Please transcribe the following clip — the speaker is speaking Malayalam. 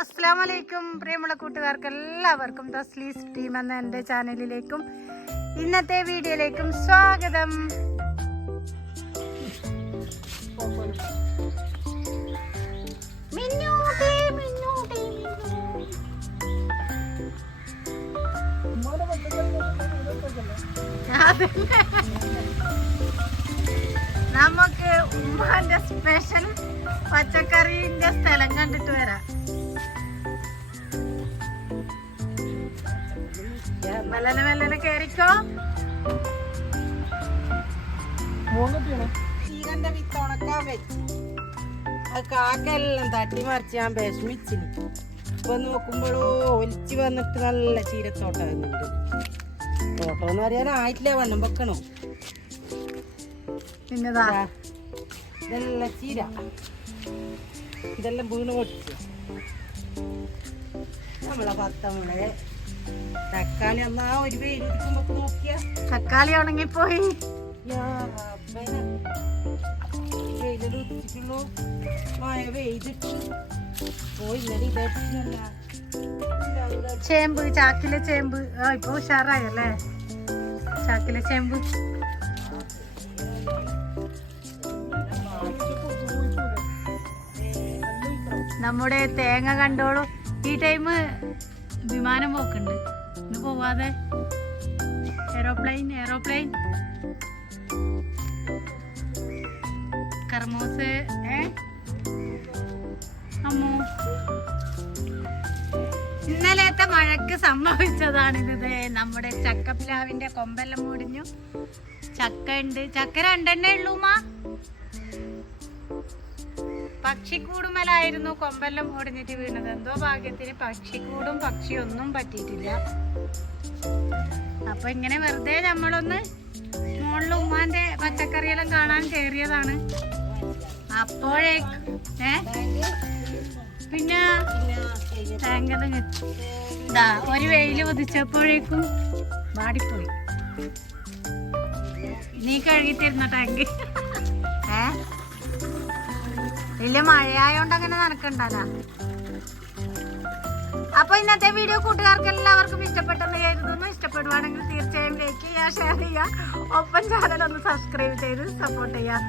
അസ്സലാമു അലൈക്കും പ്രിയമുള്ള കൂട്ടുകാർക്ക് എല്ലാവർക്കും തസ്ലീസ് ടീം എന്ന എൻ്റെ ചാനലിലേക്കും ഇന്നത്തെ വീഡിയോയിലേക്കും സ്വാഗതം. നമുക്ക് ഉമ്മാന്റെ സ്പെഷ്യൽ പച്ചക്കറിന്റെ സ്ഥലം കണ്ടിട്ട് വരാം. മെല്ലനെ മെല്ലനെ കേറിക്കോ. ചീരന്റെ വിത്ത് ഉണക്കാൻ വെച്ച് അത് കാക്കെല്ലാം തട്ടിമറിച്ച് ഞാൻ വിഷമിച്ചിന്. ഇപ്പൊ നോക്കുമ്പോഴോ ഒലിച്ച് വന്നിട്ട് നല്ല ചീരത്തോട്ടം വരുന്നുണ്ട്. തോട്ടം എന്ന് പറയാനായിട്ടില്ല, വണ്ണം വെക്കണോ. ഇതെല്ലാം ചീര, ഇതെല്ലാം വീണ് പൊട്ടിച്ചു. നമ്മളെ പത്തമ്മളെ തക്കാളി എന്നാ ഒരു വെയിൽ ഉദിക്കുമ്പോ നോക്കിയ തക്കാളി ഉണങ്ങിപ്പോയി. വെയിലുദിച്ചിട്ടുള്ളൂ, മഴ പെയ്തിട്ട് പോയി. ചേമ്പ്, ചാക്കിലെ ചേമ്പ് ഇപ്പൊ ഉഷാറായല്ലേ. ചാക്കിലെ ചേമ്പ് നമ്മുടെ തേങ്ങ കണ്ടോളൂ. ഈ ടൈം വിമാനം പോക്കുണ്ട്, ഇന്ന് പോവാതെ. എയറോപ്ലെയിൻ കർമോസ് അമ്മോ. ഇന്നലത്തെ മഴക്ക് സംഭവിച്ചതാണിത്. നമ്മുടെ ചക്കപ്ലാവിന്റെ കൊമ്പെല്ലാം മുടിഞ്ഞു. ചക്ക ഉണ്ട്, ചക്ക രണ്ടെണ്ണേ ഉള്ളൂമാ. പക്ഷിക്കൂടുമലായിരുന്നു കൊമ്പെല്ലാം ഒടിഞ്ഞിട്ട് വീണത്. എന്തോ ഭാഗ്യത്തിന് പക്ഷിക്കൂടും പക്ഷിയൊന്നും പറ്റിയിട്ടില്ല. അപ്പൊ ഇങ്ങനെ വെറുതെ നമ്മളൊന്ന് മോളിൽ ഉമ്മാന്റെ പച്ചക്കറിയെല്ലാം കാണാൻ കയറിയതാണ്. അപ്പോഴേക്ക് പിന്നെ ഒരു വെയില് ഉദിച്ചപ്പോഴേക്കും വാടിപ്പോയി. നീ കഴുകി തരുന്ന ടാങ്ക് വലിയ മഴയായോണ്ട് അങ്ങനെ നനക്കണ്ടല്ലോ. അപ്പൊ ഇന്നത്തെ വീഡിയോ കൂട്ടുകാർക്ക് എല്ലാവർക്കും ഇഷ്ടപ്പെട്ടെന്ന് കരുതുന്നു. ഇഷ്ടപ്പെടുവാണെങ്കിൽ തീർച്ചയായും ലൈക്ക് ചെയ്യുക, ഷെയർ ചെയ്യുക, ഒപ്പം ചാനൽ ഒന്ന് സബ്സ്ക്രൈബ് ചെയ്ത് സപ്പോർട്ട് ചെയ്യുക.